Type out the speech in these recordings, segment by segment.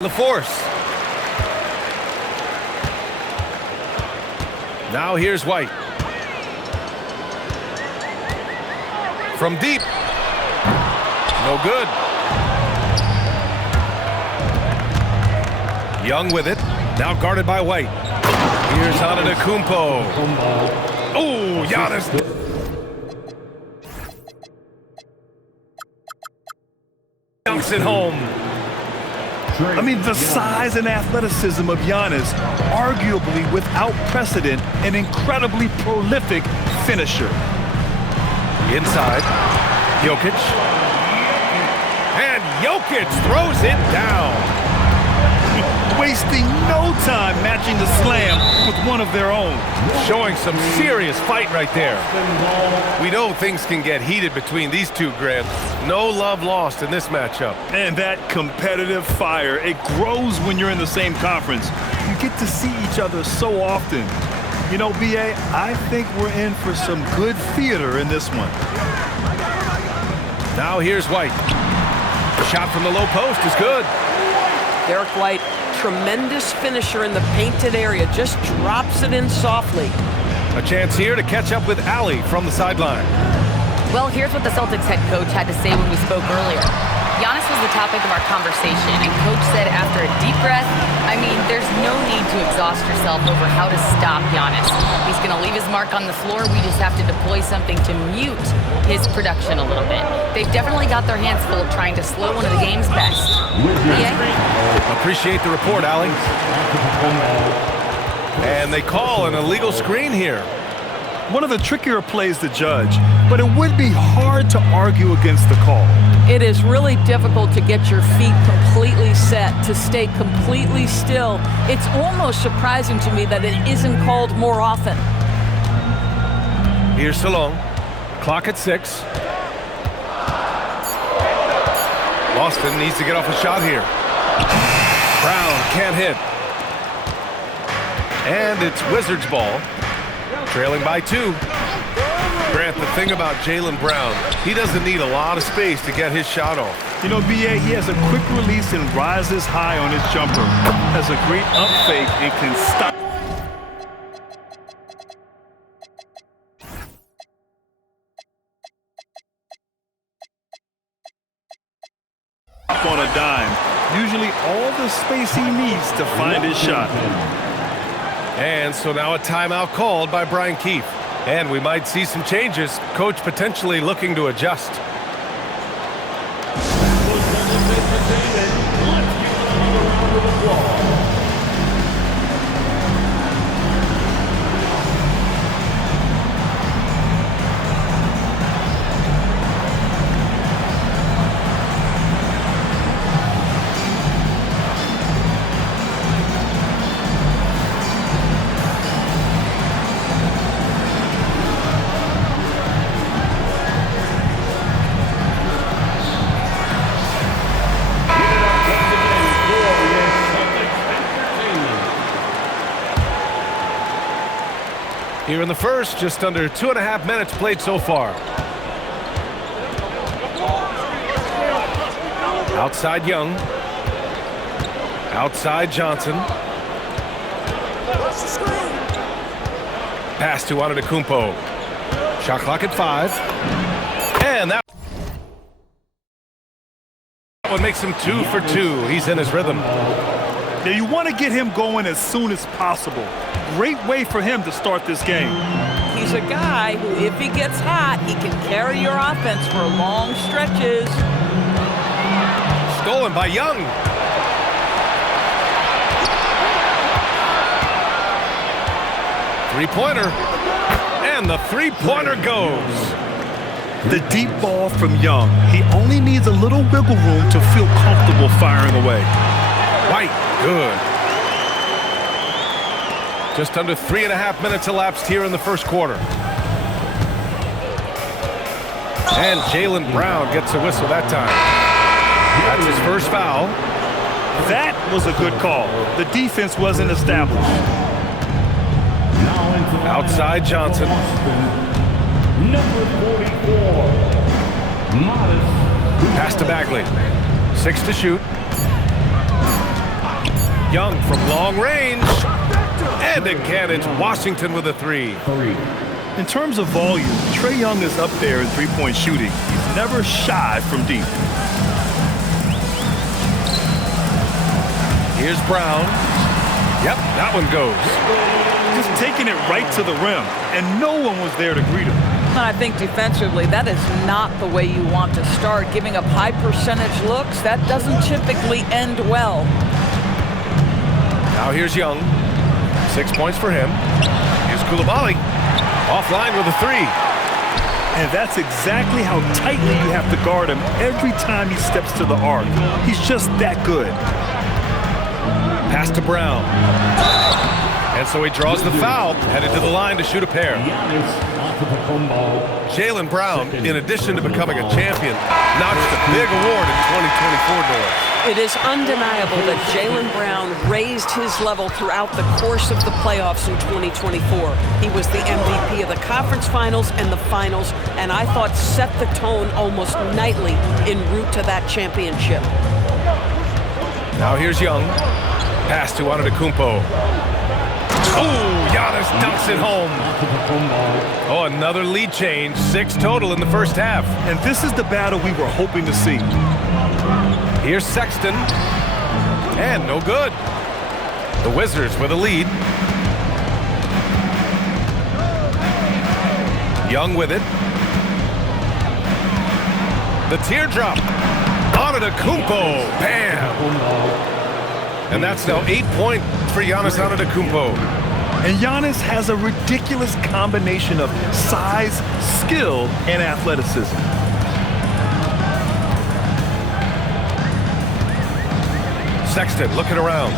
The force. Now here's White. From deep. No good. Young with it. Now guarded by White. Here's Antetokounmpo. Oh, Giannis. Dunks it home. I mean, the size and athleticism of Giannis, arguably without precedent, an incredibly prolific finisher. Inside, Jokic. And Jokic throws it down. Wasting no time matching the slam with one of their own. Showing some serious fight right there. We know things can get heated between these two, Grant. No love lost in this matchup. And that competitive fire, it grows when you're in the same conference. You get to see each other so often. You know, B.A., I think we're in for some good theater in this one. Now here's White. The shot from the low post is good. Derek White, tremendous finisher in the painted area, just drops it in softly. A chance here to catch up with Allie from the sideline. Well, here's what the Celtics head coach had to say when we spoke earlier. Giannis was the topic of our conversation, and coach said after a deep breath, I mean, there's no need to exhaust yourself over how to stop Giannis. He's going to leave his mark on the floor. We just have to deploy something to mute his production a little bit. They've definitely got their hands full of trying to slow one of the game's best. Yeah? Appreciate the report, Allie. And they call an illegal screen here. One of the trickier plays to judge, but it would be hard to argue against the call. It is really difficult to get your feet completely set, to stay completely still. It's almost surprising to me that it isn't called more often. Here's Salon. Clock at 6. Boston needs to get off a shot here. Brown can't hit. And it's Wizards ball. Trailing by 2. Grant, the thing about Jaylen Brown, he doesn't need a lot of space to get his shot off. You know, B.A., he has a quick release and rises high on his jumper. Has a great up fake and can stop on a dime. Usually all the space he needs to find his shot. And so now a timeout called by Brian Keefe. And we might see some changes. Coach potentially looking to adjust. Here in the first, just under 2.5 minutes played so far. Outside Young. Outside Johnson. Pass to Antetokounmpo. Shot clock at 5. And that one makes him 2 for 2. He's in his rhythm. Now you want to get him going as soon as possible. Great way for him to start this game. He's a guy who, if he gets hot, he can carry your offense for long stretches. Stolen by Young. Three-pointer. And the three-pointer goes. The deep ball from Young. He only needs a little wiggle room to feel comfortable firing away. White, good. Just under 3.5 minutes elapsed here in the first quarter. And Jaylen Brown gets a whistle that time. That's his first foul. That was a good call. The defense wasn't established. Outside Johnson. Number 44. Pass to Bagley. 6 to shoot. Young from long range. And again, it's Washington with a three. In terms of volume, Trae Young is up there in three-point shooting. He's never shy from deep. Here's Brown. Yep, that one goes. Just taking it right to the rim, and no one was there to greet him. I think defensively, that is not the way you want to start. Giving up high percentage looks, that doesn't typically end well. Now here's Young. 6 points for him. Here's Coulibaly. Offline with a three. And that's exactly how tightly you have to guard him every time he steps to the arc. He's just that good. Pass to Brown. And so he draws the foul, headed to the line to shoot a pair. Jaylen Brown, in addition to becoming a champion, notched a big award in 2024 doors. It is undeniable that Jaylen Brown raised his level throughout the course of the playoffs in 2024. He was the MVP of the conference finals and the finals, and I thought set the tone almost nightly en route to that championship. Now here's Young. Pass to Antetokounmpo. Oh, Giannis dunks it home. Oh, another lead change. 6 total in the first half. And this is the battle we were hoping to see. Here's Sexton. And no good. The Wizards with a lead. Young with it. The teardrop. Antetokounmpo. Bam. And that's now 8 points for Giannis Antetokounmpo. And Giannis has a ridiculous combination of size, skill, and athleticism. Sexton looking around.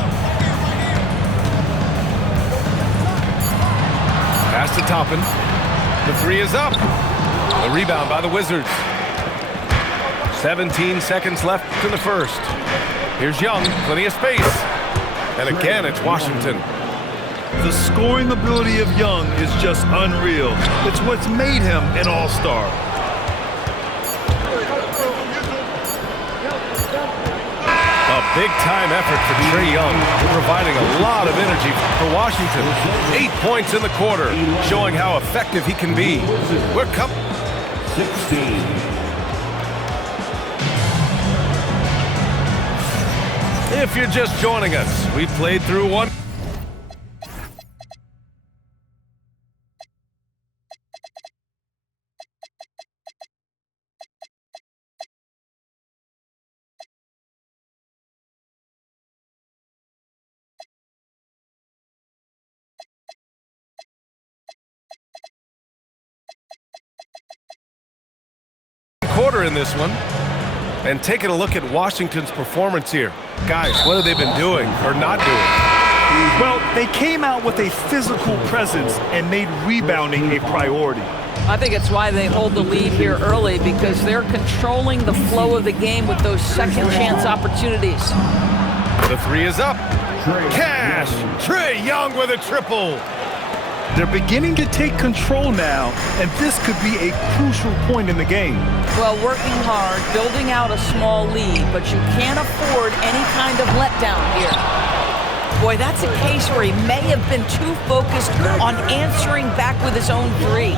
Pass to Toppin. The three is up. The rebound by the Wizards. 17 seconds left in the first. Here's Young, plenty of space. And again, it's Washington. The scoring ability of Young is just unreal. It's what's made him an all-star. A big-time effort for Trae Young, providing a lot of energy for Washington. 8 points in the quarter, showing how effective he can be. We're coming. 16. If you're just joining us, we played through one. Quarter in this one. And taking a look at Washington's performance here. Guys, what have they been doing or not doing? Well, they came out with a physical presence and made rebounding a priority. I think it's why they hold the lead here early, because they're controlling the flow of the game with those second chance opportunities. The three is up. Cash! Trae Young with a triple. They're beginning to take control now, and this could be a crucial point in the game. Well, working hard, building out a small lead, but you can't afford any kind of letdown here. Boy, that's a case where he may have been too focused on answering back with his own three.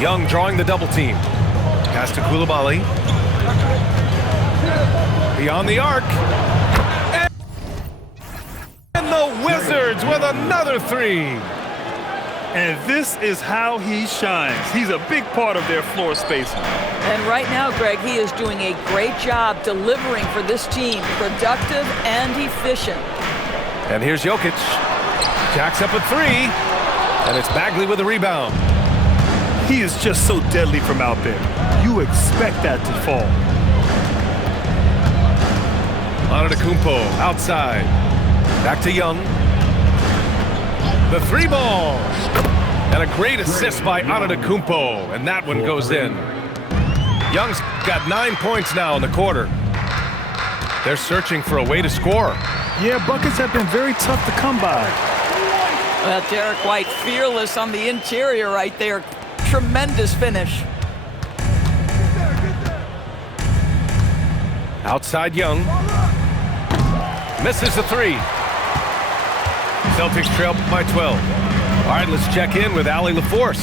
Young drawing the double team. Pass to Coulibaly. Beyond the arc. And the Wizards with another three. And this is how he shines. He's a big part of their floor spacing. And right now, Greg, he is doing a great job delivering for this team. Productive and efficient. And here's Jokic. Jacks up a three. And it's Bagley with the rebound. He is just so deadly from out there. You expect that to fall. Antetokounmpo outside. Back to Young. The three ball. And a great assist by Antetokounmpo. And that one goes in. Young's got 9 points now in the quarter. They're searching for a way to score. Yeah, buckets have been very tough to come by. Well, Derek White fearless on the interior right there. Tremendous finish. Outside Young. Misses the three. Celtics trail by 12. All right, let's check in with Allie LaForce.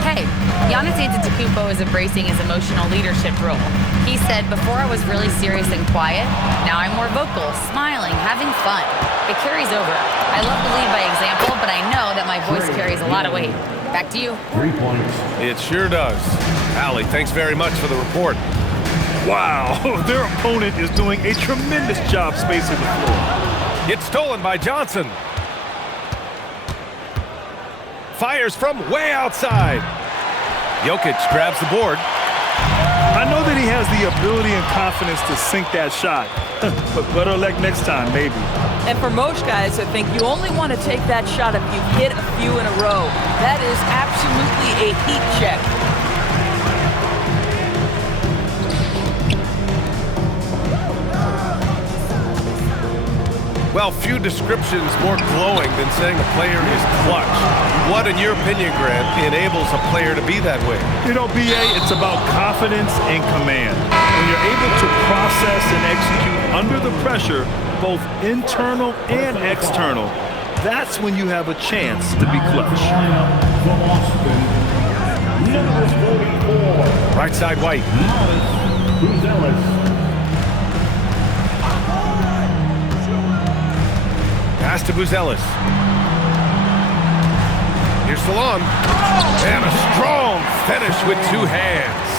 Hey, Giannis Antetokounmpo is embracing his emotional leadership role. He said, before I was really serious and quiet, now I'm more vocal, smiling, having fun. It carries over. I love to lead by example, but I know that my voice carries a lot of weight. Back to you. 3 points. It sure does. Allie, thanks very much for the report. Wow, their opponent is doing a tremendous job spacing the floor. It's stolen by Johnson. Fires from way outside. Jokic grabs the board. I know that he has the ability and confidence to sink that shot, but better luck next time, maybe. And for most guys, I think you only want to take that shot if you've hit a few in a row. That is absolutely a heat check. Well, few descriptions more glowing than saying a player is clutch. What, in your opinion, Grant, enables a player to be that way? You know, BA, it's about confidence and command. When you're able to process and execute under the pressure, both internal and external, that's when you have a chance to be clutch. Right side White. Pass to Buzelis. Here's Salon. And a strong finish with 2 hands.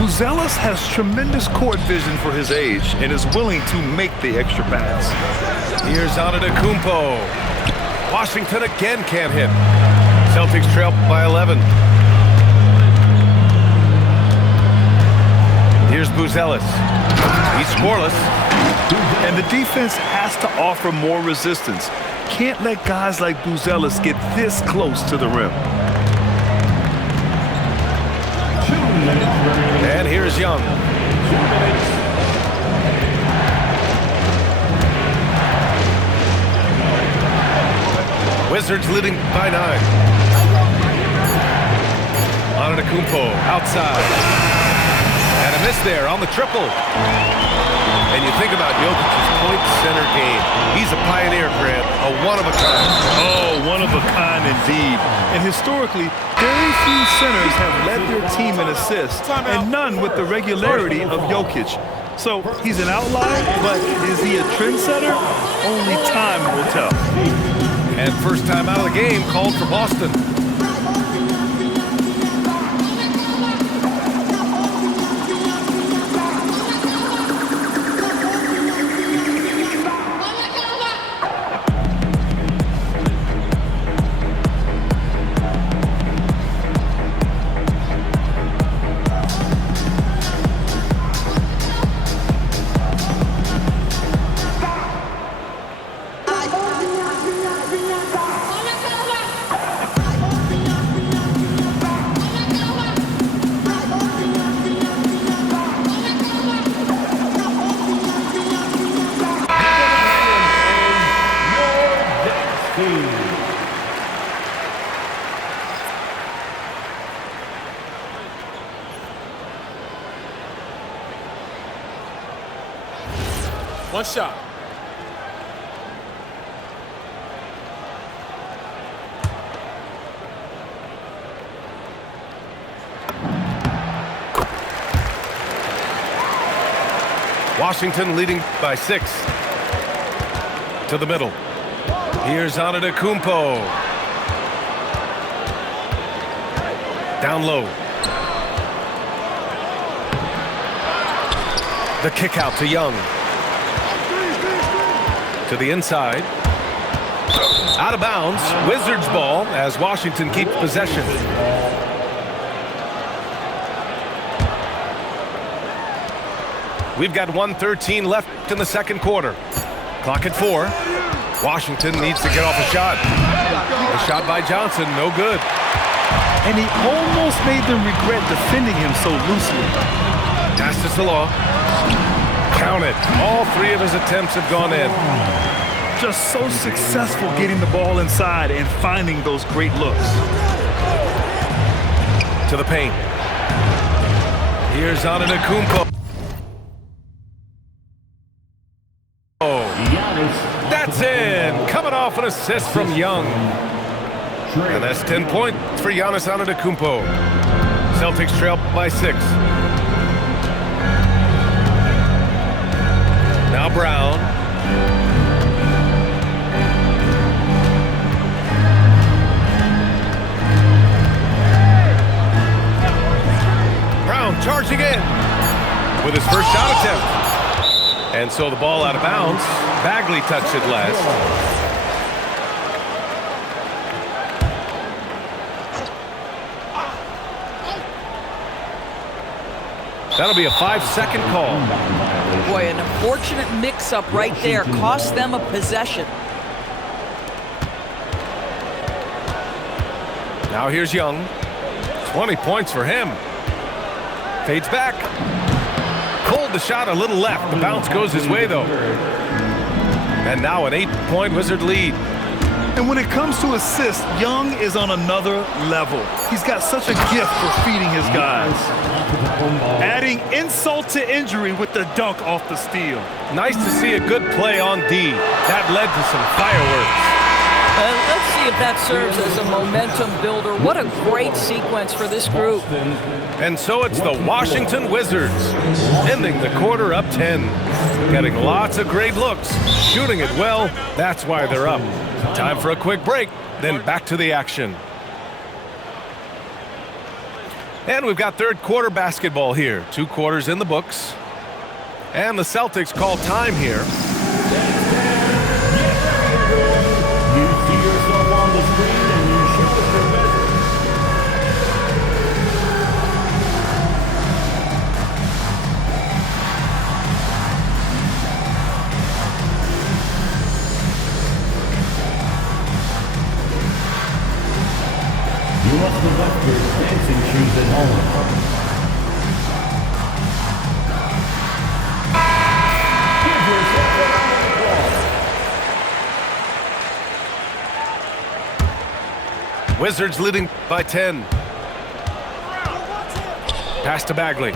Buzelis has tremendous court vision for his age and is willing to make the extra pass. Here's Antetokounmpo. Washington again can't hit. Celtics trail by 11. Here's Buzelis. He's scoreless. And the defense has to offer more resistance. Can't let guys like Buzelis get this close to the rim. And here's Young. Wizards leading by 9. Antetokounmpo outside. And a miss there on the triple. And you think about Jokic's point center game. He's a pioneer, Grant, a one-of-a-kind. Oh, one of a kind indeed. And historically, very few centers have led their team in assists, and none with the regularity of Jokic. So he's an outlier, but is he a trendsetter? Only time will tell. And first time out of the game called for Boston. One shot. Washington leading by 6. To the middle. Here's Antetokounmpo. Down low. The kick out to Young. To the inside. Out of bounds. Wizards ball as Washington keeps possession. We've got 1:13 left in the second quarter. Clock at 4. Washington needs to get off a shot. The shot by Johnson, no good. and he almost made them regret defending him so loosely. Pass to Salah. Count it. All three of his attempts have gone in. Just so successful getting the ball inside and finding those great looks. To the paint. Here's Antetokounmpo. That's in. Coming off an assist from Young. And that's 10 points for Giannis Antetokounmpo. Celtics trail by 6. Now Brown. Brown charging in with his first shot attempt. And so the ball out of bounds. Bagley touched it last. That'll be a 5-second call. Boy, an unfortunate mix-up right there. Cost them a possession. Now here's Young. 20 points for him. Fades back. Pulled the shot a little left. The bounce goes his way, though. And now an 8-point Wizard lead. And when it comes to assists, Young is on another level. He's got such a gift for feeding his guys. Adding insult to injury with the dunk off the steal. Nice to see a good play on D. That led to some fireworks. Let's see if that serves as a momentum builder. What a great sequence for this group. And so it's the Washington Wizards, ending the quarter up 10. Getting lots of great looks, shooting it well. That's why they're up. Time for a quick break, then back to the action. And we've got third quarter basketball here. 2 quarters in the books. And the Celtics call time here. You see yourself on the screen and you show us your best. You must have left your dancing shoes at home. Give yourself a round of applause. Wizards leading by 10. Pass to Bagley.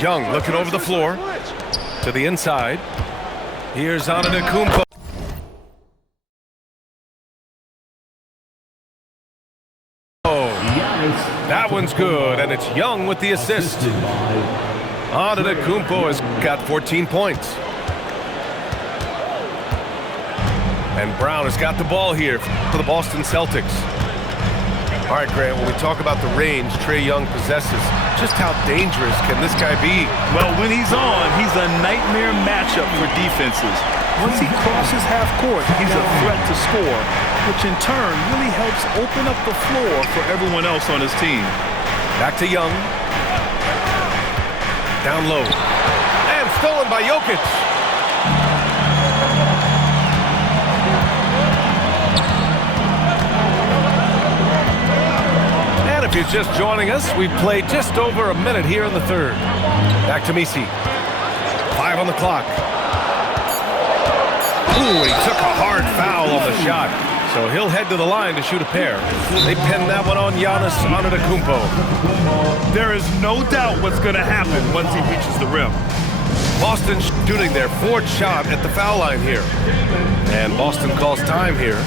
Young looking over the floor to the inside. Here's Antetokounmpo. That one's good, and it's Young with the assist. Antetokounmpo has got 14 points. And Brown has got the ball here for the Boston Celtics. All right, Grant, when we talk about the range Trae Young possesses, just how dangerous can this guy be? Well, when he's on, he's a nightmare matchup for defenses. Once he crosses half court, he's a threat to score, which in turn really helps open up the floor for everyone else on his team. Back to Young. Down low. And stolen by Jokic. And if you're just joining us, we've played just over a minute here in the third. Back to Misi. 5 on the clock. Ooh, he took a hard foul on the shot. So he'll head to the line to shoot a pair. They pinned that one on Giannis Antetokounmpo. There is no doubt what's going to happen once he reaches the rim. Boston shooting their 4th shot at the foul line here. And Boston calls time here.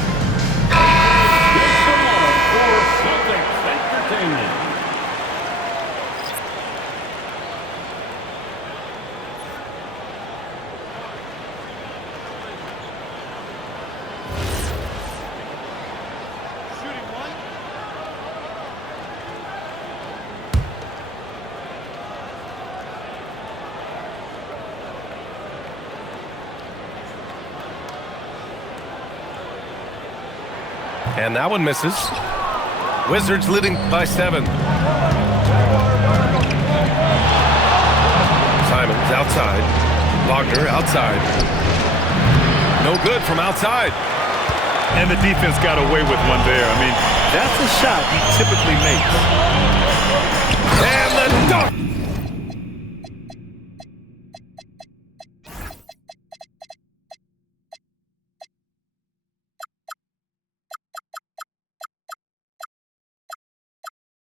And that one misses. Wizards leading by 7. Simons outside. Wagner outside. No good from outside. And the defense got away with one there. I mean, that's a shot he typically makes. And the dunk!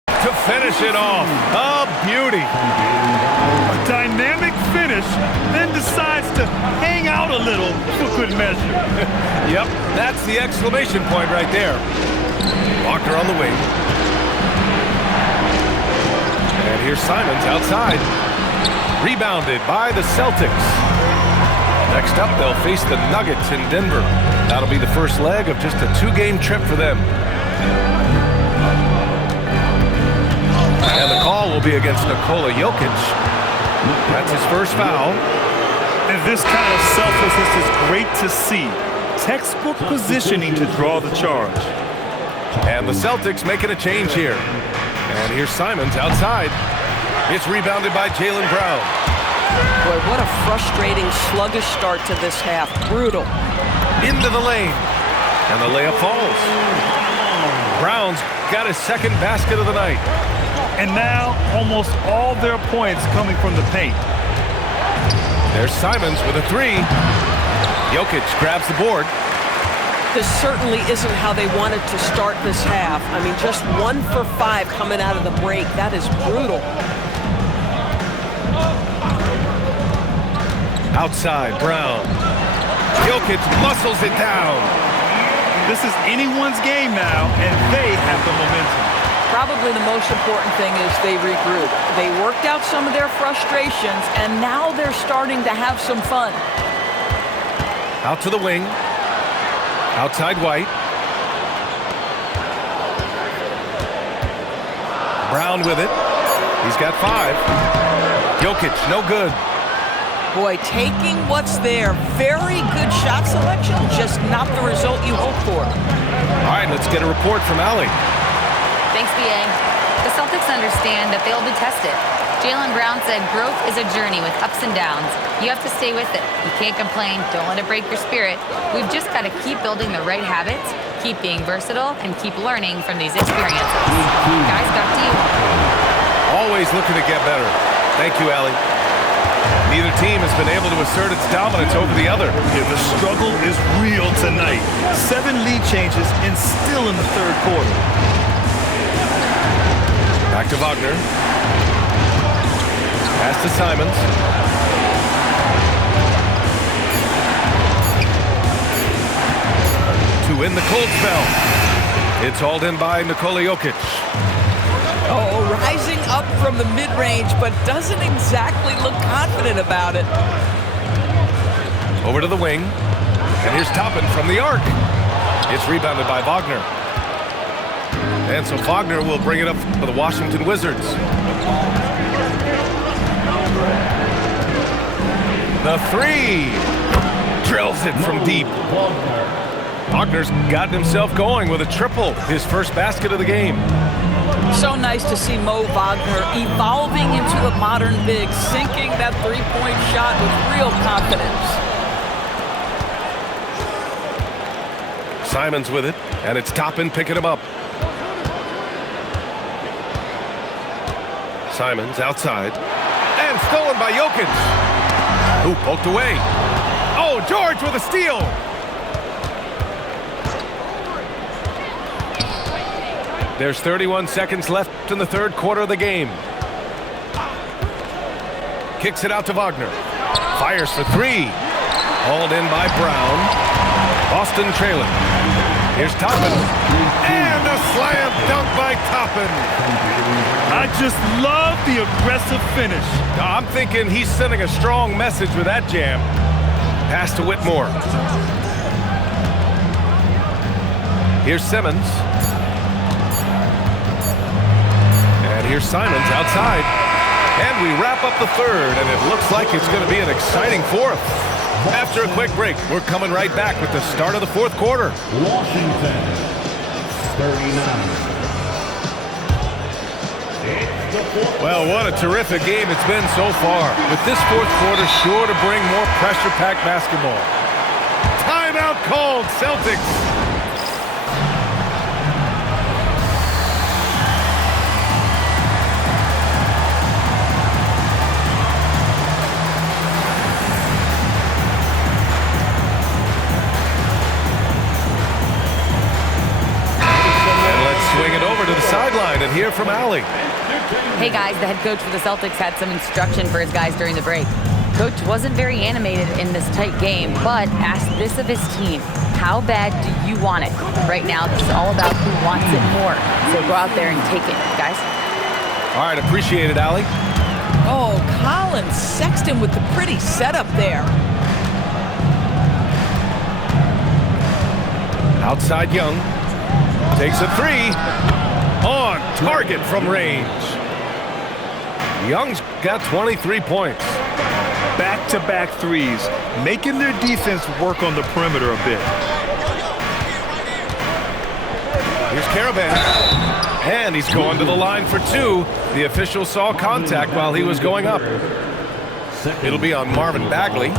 To finish it off. A beauty. A dynamic finish, then decides to hang out a little for good measure. Yep, that's the exclamation point right there. Walker on the wing. And here's Simons outside. Rebounded by the Celtics. Next up, they'll face the Nuggets in Denver. That'll be the first leg of just a 2-game trip for them. And the call will be against Nikola Jokic. That's his first foul. And this kind of selflessness is great to see. Textbook positioning to draw the charge. And the Celtics making a change here. And here's Simons outside. It's rebounded by Jaylen Brown. Boy, what a frustrating, sluggish start to this half. Brutal. Into the lane. And the layup falls. Brown's got his second basket of the night. And now almost all their points coming from the paint. There's Simons with a 3. Jokic grabs the board. This certainly isn't how they wanted to start this half. I mean, just 1 for 5 coming out of the break. That is brutal. Outside, Brown. Jokic muscles it down. This is anyone's game now, and they have the momentum. Probably the most important thing is they regroup. They worked out some of their frustrations, and now they're starting to have some fun. Out to the wing. Outside White. Brown with it. He's got 5. Jokic, no good. Boy, taking what's there. Very good shot selection, just not the result you hope for. All right, let's get a report from Allie. Thanks, BA. The Celtics understand that they'll be tested. Jaylen Brown said growth is a journey with ups and downs. You have to stay with it. You can't complain. Don't let it break your spirit. We've just got to keep building the right habits, keep being versatile, and keep learning from these experiences. Guys, back to you. Always looking to get better. Thank you, Allie. Neither team has been able to assert its dominance over the other. Yeah, the struggle is real tonight. 7 lead changes and still in the third quarter. Back to Wagner. Pass to Simons. To win the cold spell. It's hauled in by Nikola Jokic. Oh, rising up from the mid-range, but doesn't exactly look confident about it. Over to the wing. And here's Toppin from the arc. It's rebounded by Wagner. And so Wagner will bring it up for the Washington Wizards. The 3. Drills it from deep. Wagner's gotten himself going with a triple, his first basket of the game. So nice to see Mo Wagner evolving into the modern big, sinking that three-point shot with real confidence. Simons with it, and it's Toppin picking him up. Simons outside, and stolen by Jokic. Who poked away. Oh, George with a steal. There's 31 seconds left in the third quarter of the game. Kicks it out to Wagner. Fires for 3. Hauled in by Brown. Boston trailing. Here's Toppin. And a slam dunk by Toppin. I just love the aggressive finish. I'm thinking he's sending a strong message with that jam. Pass to Whitmore. Here's Simmons. And here's Simons outside. And we wrap up the third, and it looks like it's going to be an exciting fourth. After a quick break, we're coming right back with the start of the fourth quarter. Washington, 39. Well, what a terrific game it's been so far. With this fourth quarter sure to bring more pressure-packed basketball. Timeout called, Celtics. sideline and hear from Allie. Hey guys, the head coach for the Celtics had some instruction for his guys during the break. Coach wasn't very animated in this tight game, but asked this of his team: how bad do you want it? Right now, this is all about who wants it more. So go out there and take it, guys. All right, appreciate it, Allie. Oh, Colin Sexton with the pretty setup there. Outside Young. Takes a three. On target from range. Young's got 23 points. Back-to-back threes, making their defense work on the perimeter a bit. Here's Caravan. And he's going to the line for two. The official saw contact while he was going up. It'll be on Marvin Bagley.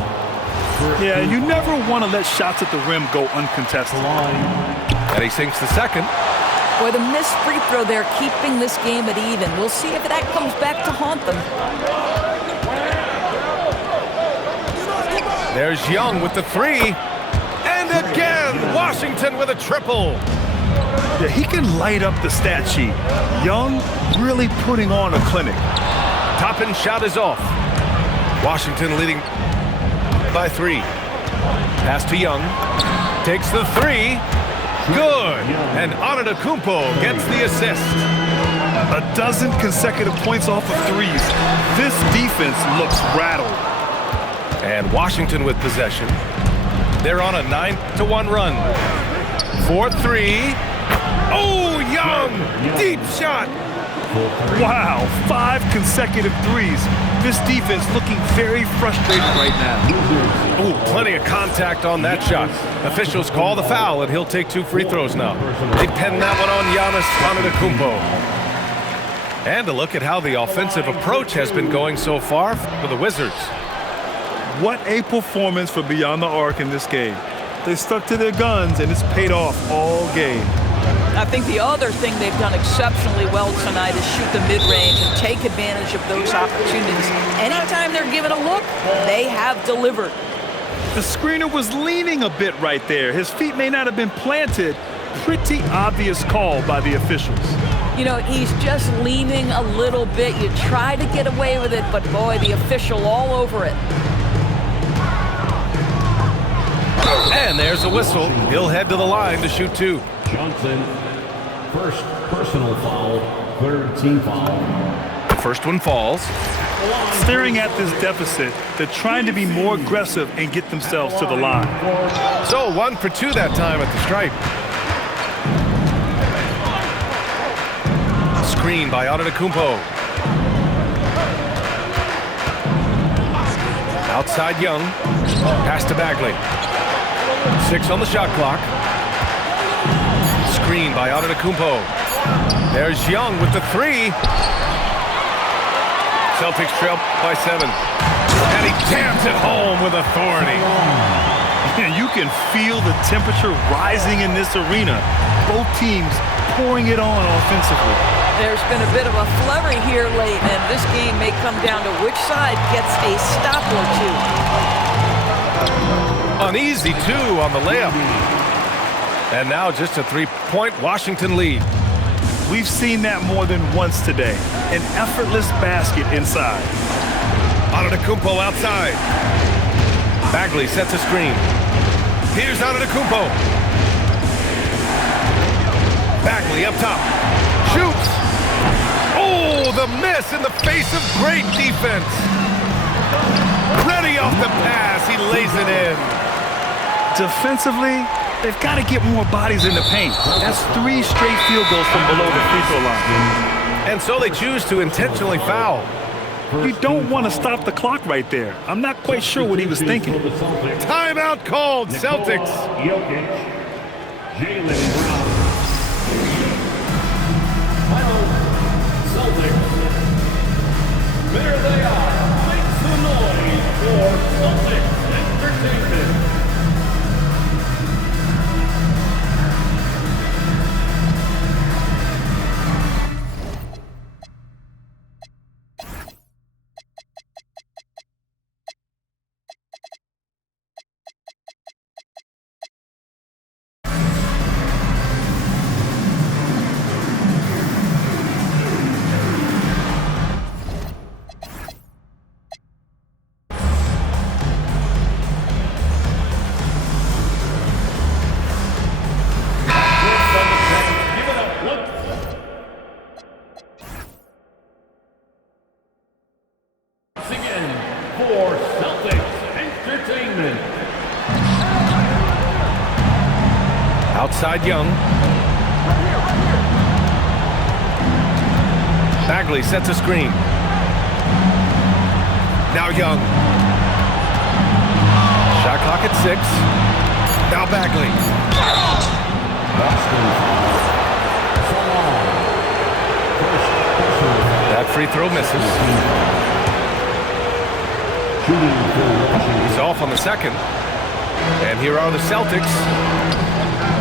Yeah, you never want to let shots at the rim go uncontested. And he sinks the second. Boy, the missed free throw there keeping this game at even. We'll see if that comes back to haunt them. There's Young with the three. And again, Washington with a triple. Yeah, he can light up the stat sheet. Young really putting on a clinic. Top-end shot is off. Washington leading by three. Pass to Young. Takes the three. Good. And Antetokounmpo gets the assist. A dozen consecutive points off of threes. This defense looks rattled. And Washington with possession. They're on a 9-1 run. 4-3. Oh, Young! Deep shot! Wow, 5 consecutive threes. This defense looking very frustrated right now. Oh, plenty of contact on that shot. Officials call the foul, and he'll take 2 free throws now. They pen that one on Giannis Antetokounmpo. And a look at how the offensive approach has been going so far for the Wizards. What a performance for Beyond the Arc in this game. They stuck to their guns, and it's paid off all game. I think the other thing they've done exceptionally well tonight is shoot the mid-range and take advantage of those opportunities. Anytime they're given a look, they have delivered. The screener was leaning a bit right there. His feet may not have been planted. Pretty obvious call by the officials. You know, he's just leaning a little bit. You try to get away with it, but boy, the official all over it. And there's a whistle. He'll head to the line to shoot 2. Johnson, first personal foul, third team foul. The first one falls. Staring at this deficit, they're trying to be more aggressive and get themselves to the line. So 1 for 2 that time at the stripe. Screen by Antetokounmpo. Outside Young. Pass to Bagley. 6 on the shot clock. Screen by Antetokounmpo. There's Young with the 3. Celtics trail by 7. And he jams it home with authority. You can feel the temperature rising in this arena. Both teams pouring it on offensively. There's been a bit of a flurry here late, and this game may come down to which side gets a stop or 2. Uneasy 2 on the layup. And now just a 3-point Washington lead. We've seen that more than once today. An effortless basket inside. Antetokounmpo outside. Bagley sets a screen. Here's Antetokounmpo. Bagley up top. Shoots. Oh, the miss in the face of great defense. Ready off the pass. He lays it in. Defensively, they've got to get more bodies in the paint. That's 3 straight field goals from below the free throw line. And so they choose to intentionally foul. You don't want to stop the clock right there. I'm not quite sure what he was thinking. Timeout called, Celtics. Jokic, Jaylen Brown. Final Celtics. There they are. Make some noise for Celtics Entertainment. Outside Young. Bagley sets a screen. Now Young. Shot clock at 6. Now Bagley. That free throw misses. He's off on the second. And here are the Celtics.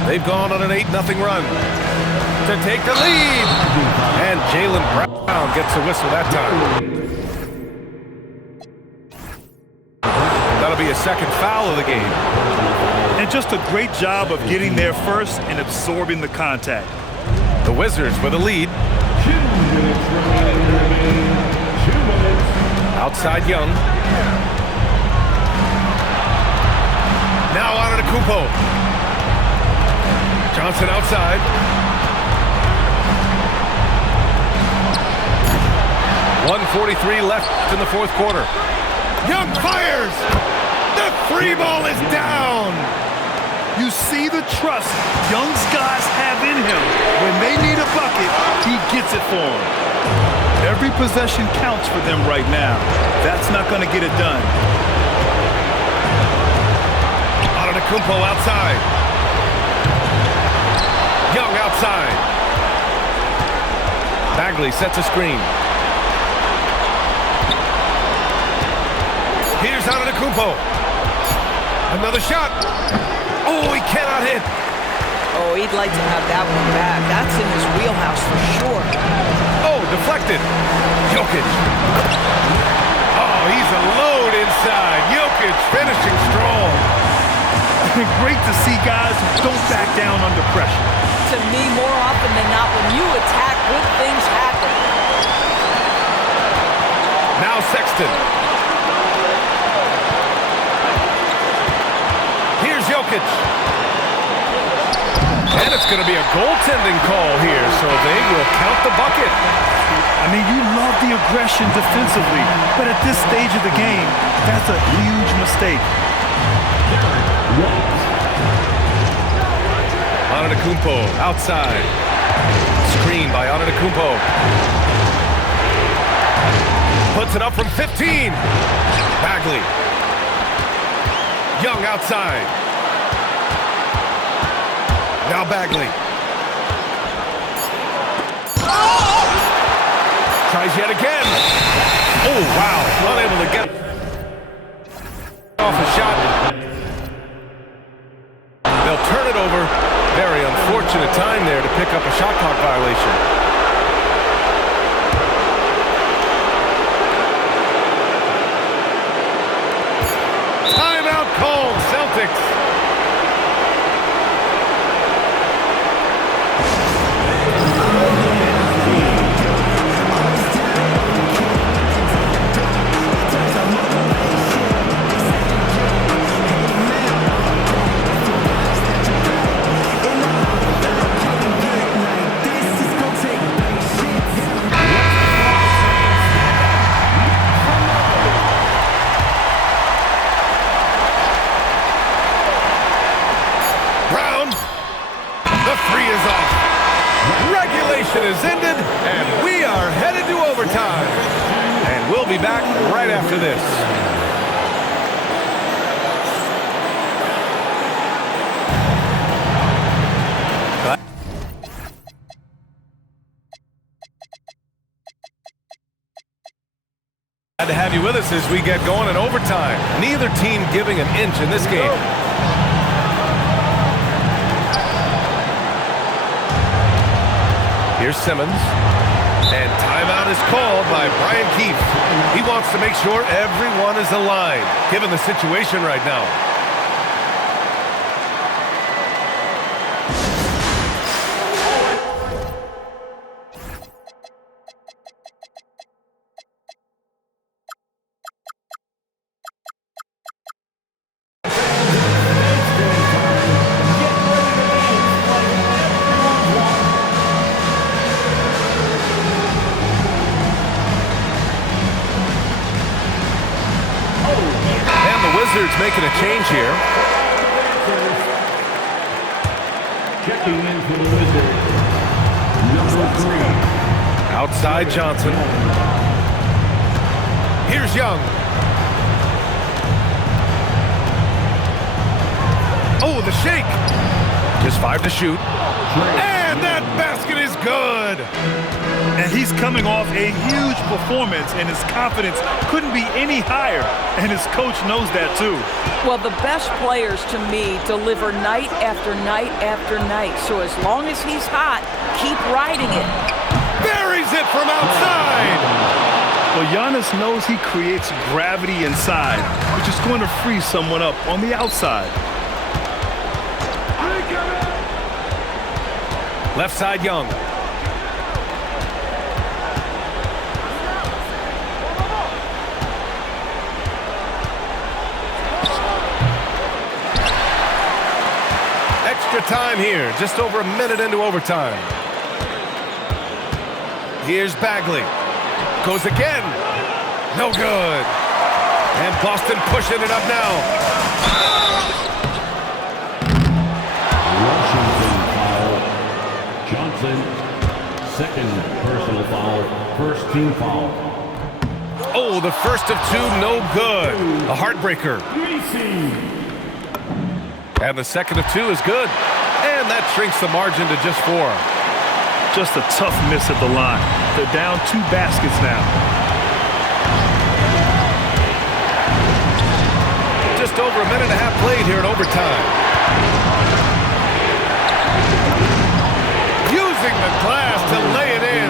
They've gone on an 8-0 run to take the lead. And Jaylen Brown gets a whistle that time. That'll be a second foul of the game. And just a great job of getting there first and absorbing the contact. The Wizards with a lead. 2 minutes remaining. 2 minutes. Outside Young. Now on to Kumpo. Johnson outside. .143 left in the fourth quarter. Young fires! The free ball is down! You see the trust Young's guys have in him. When they need a bucket, he gets it for them. Every possession counts for them right now. That's not going to get it done. Kumpo outside. Young outside. Bagley sets a screen. Here's Kumpo. Another shot. Oh, he cannot hit. Oh, he'd like to have that one back. That's in his wheelhouse for sure. Oh, deflected. Jokic. Oh, he's a load inside. Jokic finishing strong. Great to see guys who don't back down under pressure. To me, more often than not, when you attack, good things happen. Now Sexton. Here's Jokic. And it's going to be a goaltending call here, so they will count the bucket. I mean, you love the aggression defensively, but at this stage of the game, that's a huge mistake. Antetokounmpo outside. Screen by Antetokounmpo. Puts it up from 15. Bagley. Young outside. Now Bagley. Tries yet again. Oh, wow. Unable to get off a shot. They'll turn it over. Very unfortunate time there to pick up a shot clock violation. Timeout called, Celtics. Is ended, and we are headed to overtime. And we'll be back right after this. Glad to have you with us as we get going in overtime. Neither team giving an inch in this game. Here's Simmons, and timeout is called by Brian Keefe. He wants to make sure everyone is aligned, given the situation right now. Wizards making a change here. Outside Johnson. Here's Young. Oh, the shake. Just 5 to shoot. And that basket is good. And he's coming off a huge performance, and his confidence couldn't be any higher. And his coach knows that, too. Well, the best players, to me, deliver night after night after night. So as long as he's hot, keep riding it. Buries it from outside. Well, Giannis knows he creates gravity inside, which is going to free someone up on the outside. Left side, Young. Extra time here, just over a minute into overtime. Here's Bagley. Goes again. No good. And Boston pushing it up now. Washington foul. Johnson, second personal foul, first team foul. Oh, the first of 2, no good. A heartbreaker. And the second of 2 is good. And that shrinks the margin to just 4. Just a tough miss at the line. They're down 2 baskets now. Just over a minute and a half played here in overtime. Using the glass to lay it in.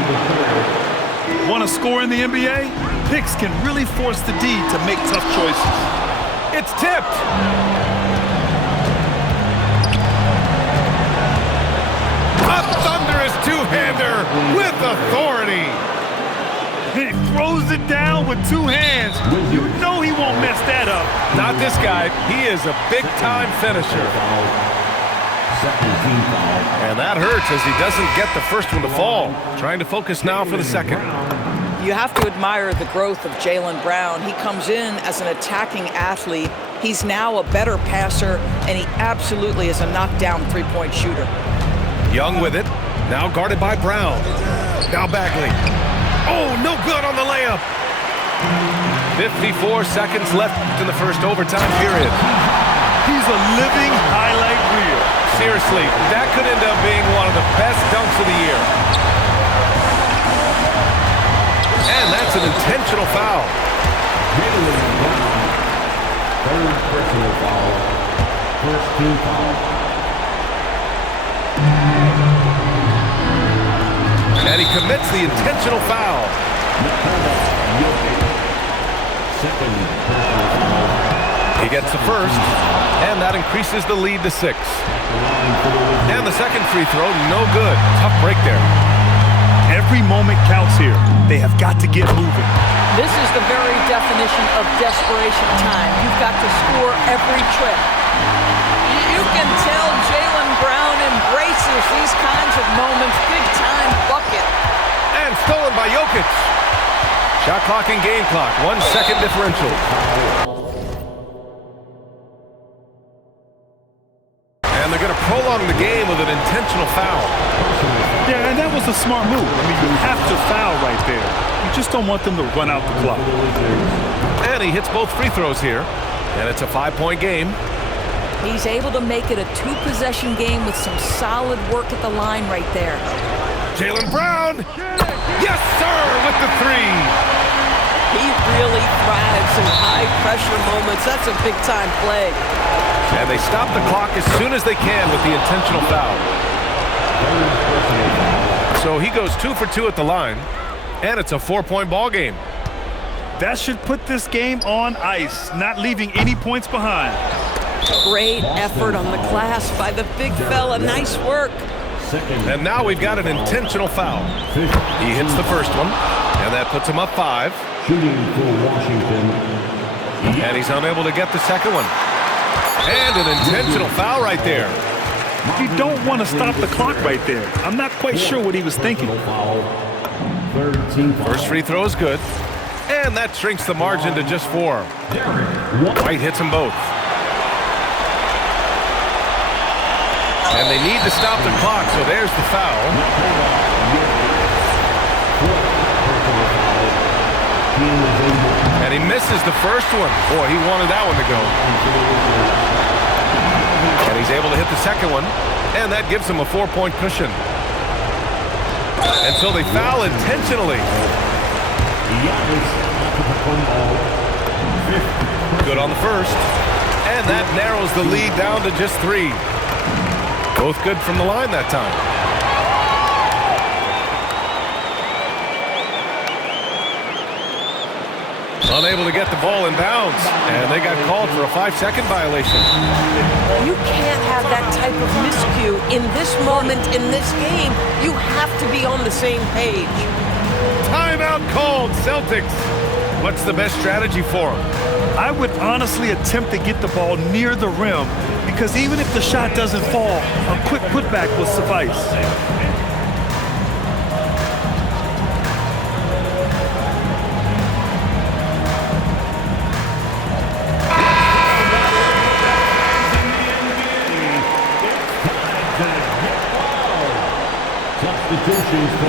Want to score in the NBA? Picks can really force the D to make tough choices. It's tipped. A thunderous two-hander with authority. He throws it down with 2 hands. You know he won't mess that up. Not this guy. He is a big-time finisher. And that hurts as he doesn't get the first one to fall. Trying to focus now for the second. You have to admire the growth of Jaylen Brown. He comes in as an attacking athlete. He's now a better passer, and he absolutely is a knockdown three-point shooter. Young with it. Now guarded by Brown. Now Bagley. Oh, no good on the layup. 54 seconds left in the first overtime period. He's a living highlight reel. Seriously, that could end up being one of the best dunks of the year. And that's an intentional foul. Third personal foul, first team foul. And he commits the intentional foul. Second personal foul. He gets the first, and that increases the lead to 6. And the second free throw, no good. Tough break there. Every moment counts here. They have got to get moving. This is the very definition of desperation time. You've got to score every trip. You can tell Jaylen Brown embraces these kinds of moments. Big-time bucket. And stolen by Jokic. Shot clock and game clock. 1 second differential. And they're going to prolong the game with an intentional foul. Yeah, and that was a smart move. I mean, you have to foul right there. You just don't want them to run out the clock. And he hits both free throws here. And it's a 5-point game. He's able to make it a 2-possession game with some solid work at the line right there. Jaylen Brown. Yes, sir, with the 3. He really thrives in high-pressure moments. That's a big-time play. And they stop the clock as soon as they can with the intentional foul. So he goes 2 for 2 at the line, and it's a 4-point ball game. That should put this game on ice, not leaving any points behind. Great effort on the glass by the big fella. Nice work. And now we've got an intentional foul. He hits the first one, and that puts him up 5. Shooting for Washington. And he's unable to get the second one. And an intentional foul right there. You don't want to stop the clock right there. I'm not quite sure what he was thinking. First free throw is good. And that shrinks the margin to just 4. White hits them both. And they need to stop the clock, so there's the foul. And he misses the first one. Boy, he wanted that one to go. And he's able to hit the second one. And that gives him a 4-point cushion. And so they foul intentionally. Good on the first. And that narrows the lead down to just 3. Both good from the line that time. Unable to get the ball in bounds. And they got called for a 5-second violation. You can't have that type of miscue in this moment, in this game. You have to be on the same page. Timeout called, Celtics. What's the best strategy for them? I would honestly attempt to get the ball near the rim because even if the shot doesn't fall, a quick putback will suffice.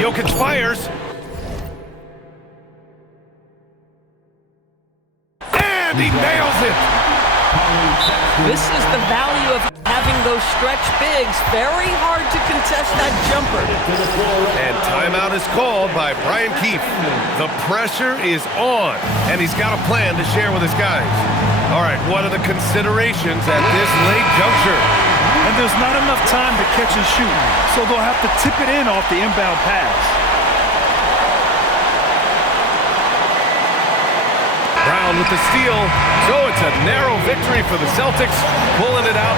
Jokic fires. And he nails it. This is the value of having those stretch bigs. Very hard to contest that jumper. And timeout is called by Brian Keefe. The pressure is on, and he's got a plan to share with his guys. All right, what are the considerations at this late juncture? And there's not enough time to catch and shoot, so they'll have to tip it in off the inbound pass. Brown with the steal. So it's a narrow victory for the Celtics, pulling it out